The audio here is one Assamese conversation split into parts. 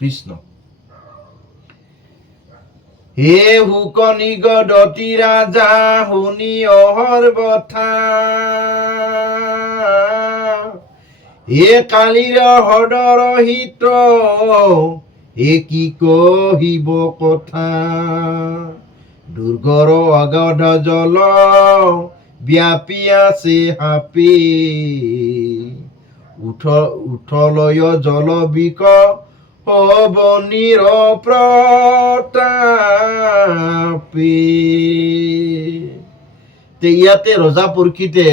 কৃষ্ণ হে হুকনি গদতি ৰাজা শুনি অহৰ বথা এ কালিৰ হদৰ হিত এ কি কহিব কথা দুৰ্গৰ অগাধ জল ব্যাপী আছে হাপি উঠলয় জল বিক বনিৰ প্ৰতাপী ইয়াতে ৰজা পৰীক্ষিতে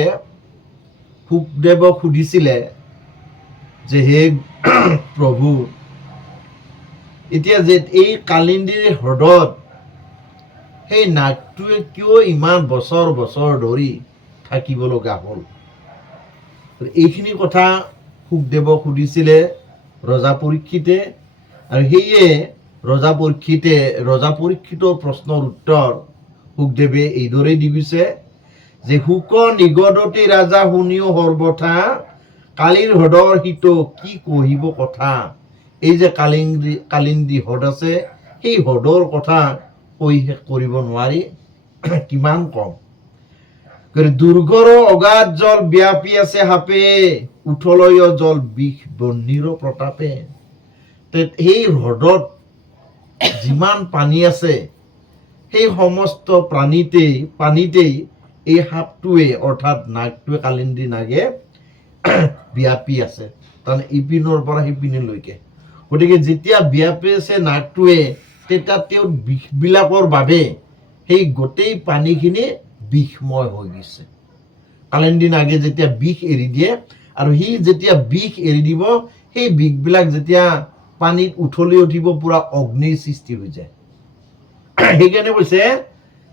শুকদেৱক সুধিছিলে যে হে প্ৰভু এতিয়া যে এই কালিন্দীৰ হ্ৰদত সেই নাগটোৱে কিয় ইমান বছৰ বছৰ ধৰি থাকিব লগা হ'ল এইখিনি কথা শুকদেৱক সুধিছিলে ৰজা পৰীক্ষিতে আৰু সেয়ে ৰজা পৰীক্ষিতৰ প্ৰশ্নৰ উত্তৰ শুকদেৱে এইদৰে দিছে যে শুক নিগদতি ৰাজা শুনিও সৰ্বথা কালিৰ হ্ৰদৰ হিত কি কহিব কথা এই যে কালিন্দী হ্ৰদ আছে সেই হ্ৰদৰ কথা কৈ শেষ কৰিব নোৱাৰি কিমান কম দুৰ্গৰ অগাধ জল ব্যাপী আছে হাপে উঠলয় জল বিষ বহ্নিৰ প্ৰতাপে সেই হ্ৰদত যিমান পানী আছে সেই সমস্ত পানীতেই এই সাপটোৱে অৰ্থাৎ নাগটোৱে কালিন্দী নাগে ব্যাপী আছে তাৰমানে ইপিনৰ পৰা সিপিনলৈকে গতিকে যেতিয়া ব্যাপী আছে নাগটোৱে তেতিয়া তেওঁৰ বিষবিলাকৰ বাবে সেই গোটেই পানীখিনি বিষময় হৈ গৈছে কালিন্দী নাগে যেতিয়া বিষ এৰি দিয়ে আৰু সি যেতিয়া বিষ এৰি দিব সেই বিষবিলাক যেতিয়া পানীত উঠলি উঠিব পুৰা অগ্নিৰ সৃষ্টি হৈ যায় সেইকাৰণে কৈছে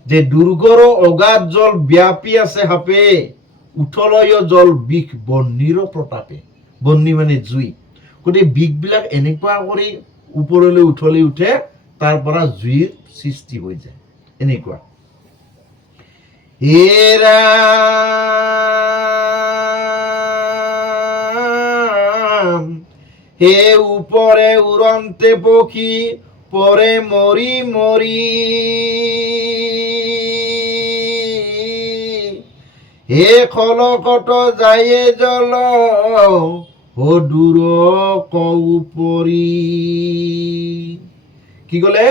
যে দুৰ্গৰ অগাধ জল ব্যাপী আছে হাপে উঠলয় জল বিষ বহ্নিৰ প্ৰতাপে বহ্নি মানে জুই গতিকে বিষবিলাক এনেকুৱা কৰি ওপৰলৈ উঠলি উঠে তাৰ পৰা জুইৰ সৃষ্টি হৈ যায় এনেকুৱা এৰা হে উপরে উড়ন্তে পক্ষী পরে মরি মরি হে খলকট যায় জল ও দূর কৌপরি কি কলে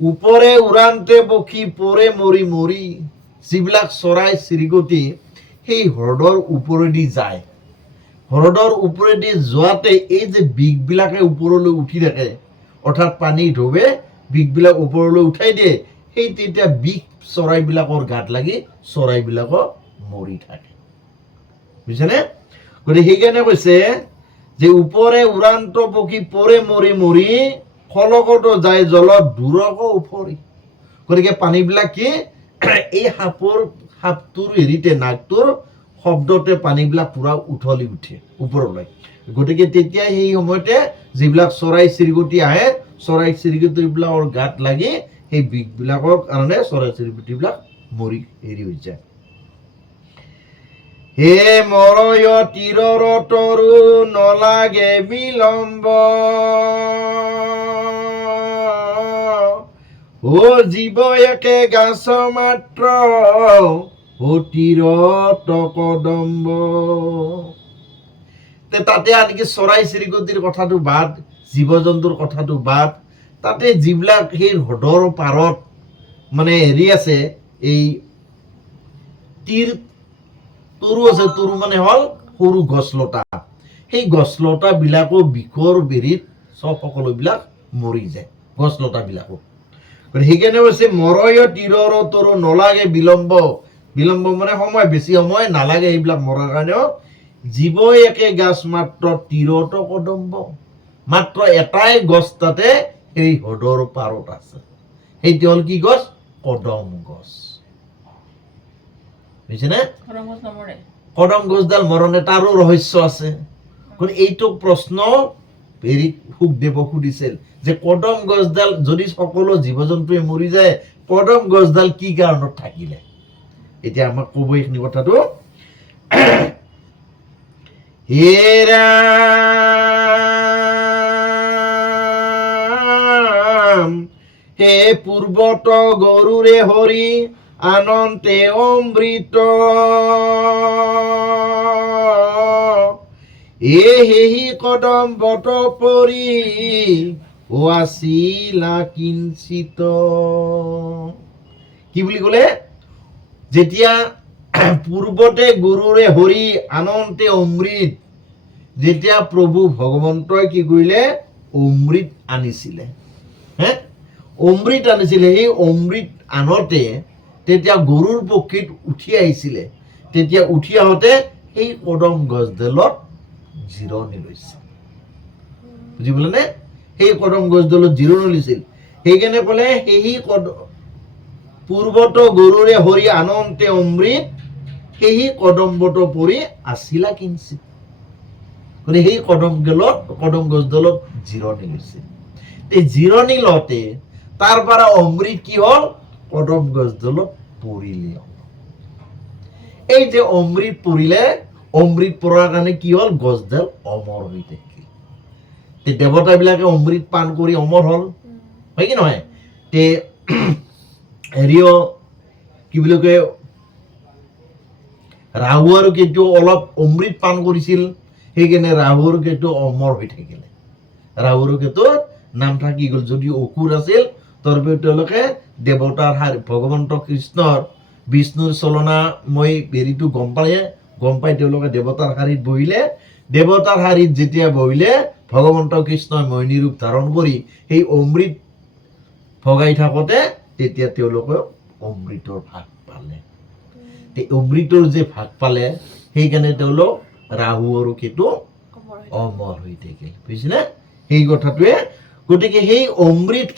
উপরে উড়ান্তে পক্ষী পরে মরি মরি যিবিলাক চৰাই চিৰিকটি সেই হ্ৰদৰ ওপৰেদি যায় হ্ৰদৰ ওপৰেদি যোৱাতে এই যে বিষবিলাকে ওপৰলৈ উঠি থাকে অৰ্থাৎ পানী ঢৌৱে বিষবিলাক ওপৰলৈ উঠাই দিয়ে সেই তেতিয়া বিষ চৰাইবিলাকৰ গাত লাগি চৰাইবিলাকো মৰি থাকে বুজিছেনে গতিকে সেইকাৰণে কৈছে যে ওপৰে উৰান্ত পক্ষী পৰে মৰি মৰি খলকত যায় জলত দূৰকো উফৰি গতিকে পানীবিলাক কি এই সাপটোৰ হেৰিতে নাগটোৰ শব্দতে পানীবিলাক পুৰা উঠলি উঠে ওপৰলৈ গতিকে তেতিয়া সেই সময়তে যিবিলাক চৰাই চিৰিকটি আহে চৰাই চিৰিকটিবিলাকৰ গাত লাগি সেই বিষবিলাকৰ কাৰণে চৰাই চিৰিকটিবিলাক মৰি হেৰি হৈ যায় হে মৰয় তীৰৰ তৰু নলাগে বিলম্ব ও জীৱ একে গাছ মাত্ৰ ও তীৰত কদম্ব তাতে আনকি চৰাই চিৰিকটিৰ কথাটো বাদ জীৱ জন্তুৰ কথাটো বাদ তাতে যিবিলাক সেই হ্ৰদৰ পাৰত মানে হেৰি আছে এই তীৰ তৰু আছে তৰু মানে হল সৰু গছলতা সেই গছলতা বিলাকো বিষৰ বেৰিত সব সকলোবিলাক মৰি যায় গছলতা বিলাকো সেইকাৰণে কৈছে মৰয় তীৰৰ তৰু নলাগে বিলম্ব মানে সময় বেছি সময় নালাগে এইবিলাক মৰাৰ কাৰণেও জীৱ একে গাছ মাত্ৰ তীৰত কদম্ব মাত্ৰ এটাই গছ তাতে সেই হ্ৰদৰ পাৰত আছে সেইটো হল কি গছ কদম গছ বুজিছেনে কদম গছডাল মৰণে তাৰো ৰহস্য আছে এইটো প্ৰশ্ন শুকদেৱক সুধিছিল যে কদম গছডাল যদি সকলো জীৱ জন্তুৱে মৰি যায় কদম গছডাল কি কাৰণত থাকিলে এতিয়া আমাক ক'ব এইখিনি কথাটো হেৰা হে পূৰ্বত গৰুৰে হৰি আনন্তে অমৃত হেহি কদম বট পৰি ও আছিলা কিঞ্চিত। কি বুলি ক'লে? যেতিয়া পূৰ্বতে গৰুৰে হৰি আনন্তে অমৃত, যেতিয়া প্ৰভু ভগৱন্তই কি কৰিলে? অমৃত আনিছিলে। অমৃত আনিছিলে। সেই অমৃত আনতে তেতিয়া গৰুৰ পক্ষীত উঠি আহিছিলে। তেতিয়া উঠি আহোঁতে সেই কদম গছডালত জিৰণি লৈছিল। বুজি পালেনে? সেই কদম গছডালত জিৰণি লৈছিল। সেইকাৰণে ক'লে সেই পূৰ্বত গৰুৰে হৰি আনন্তে অমৃত সেই কদম্বত পৰি আছিলা কিঞ্চিত। সেই কদম গছডালত জিৰণি লৈছিল। জিৰণি লওঁতে তাৰ পৰা অমৃত কি হ'ল? কদম গছডালত পৰিলে। এই যে অমৃত পৰিলে, অমৃত পৰাৰ কাৰণে কি হ'ল? গছডাল অমৰ হৈ থাকিল। দেৱতাবিলাকে অমৃত পান কৰি অমৰ হ'ল, হয় কি নহয়? হেৰিও কি বুলি কয়, ৰাহু আৰু কেতু অলপ অমৃত পান কৰিছিল, সেইকাৰণে ৰাহু আৰু কেতু অমৰ হৈ থাকিলে। ৰাহু আৰু কেতুৰ নাম থাকি গ'ল। যদি অসুৰ আছিল তথাপিও তেওঁলোকে দেৱতাৰ ভগৱন্ত কৃষ্ণৰ বিষ্ণুৰ চলনাময় হেৰিটো গম পাই তেওঁলোকে দেৱতাৰ শাৰীত বহিলে। দেৱতাৰ শাৰীত যেতিয়া বহিলে ভগৱন্ত কৃষ্ণই মোহিনী ৰূপ ধাৰণ কৰি সেই অমৃত ভগাই থাকোঁতে তেতিয়া তেওঁলোকে অমৃতৰ ভাগ পালে। অমৃতৰ যে ভাগ পালে সেইকাৰণে তেওঁলোক ৰাহু আৰু কেতু অমৰ হৈ থাকিল। বুজিছেনে সেই কথাটোৱে? গতিকে সেই অমৃত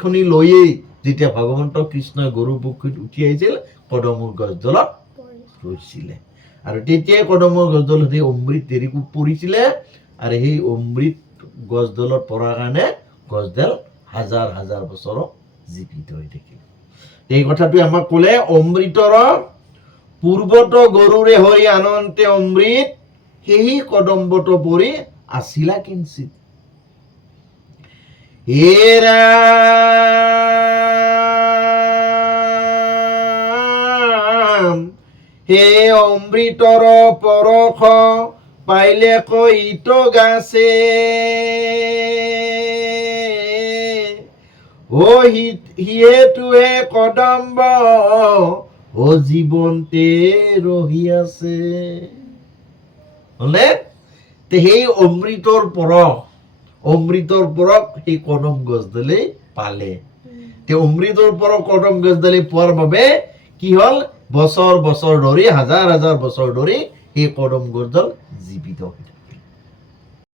খনি লৈয়ে যেতিয়া ভগৱন্ত কৃষ্ণই গৰু পক্ষীত উঠি আহিছিল, কদমৰ গছডালত ৰৈছিলে। আৰু তেতিয়াই কদমৰ গছডালত সেই অমৃত পৰিছিলে। আৰু সেই অমৃত গছডালত পৰাৰ কাৰণে গছডাল হাজাৰ হাজাৰ বছৰ জীৱিত হৈ থাকিল। এই কথাটোৱে আমাক ক'লে অমৃতৰ পূৰ্বত গৰুৰে হৰি আনন্তে অমৃত সেই কদম্বত পৰি আছিলা কিঞ্চিত। হে অমৃতৰ পৰশ পাইলে কৈত গাছে ও হিয়েতুৱে কদম্ব ও জীৱন্তে ৰহি আছে। হলে সেই অমৃতৰ পৰশ সেই কদম গছডালেই পালে। অমৃতৰ পৰশ কদম গছডালি পোৱাৰ বাবে কি হ'ল? বছৰ বছৰ ধৰি, হাজাৰ হাজাৰ বছৰ ধৰি সেই কদম গছডাল জীৱিত হৈ থাকে।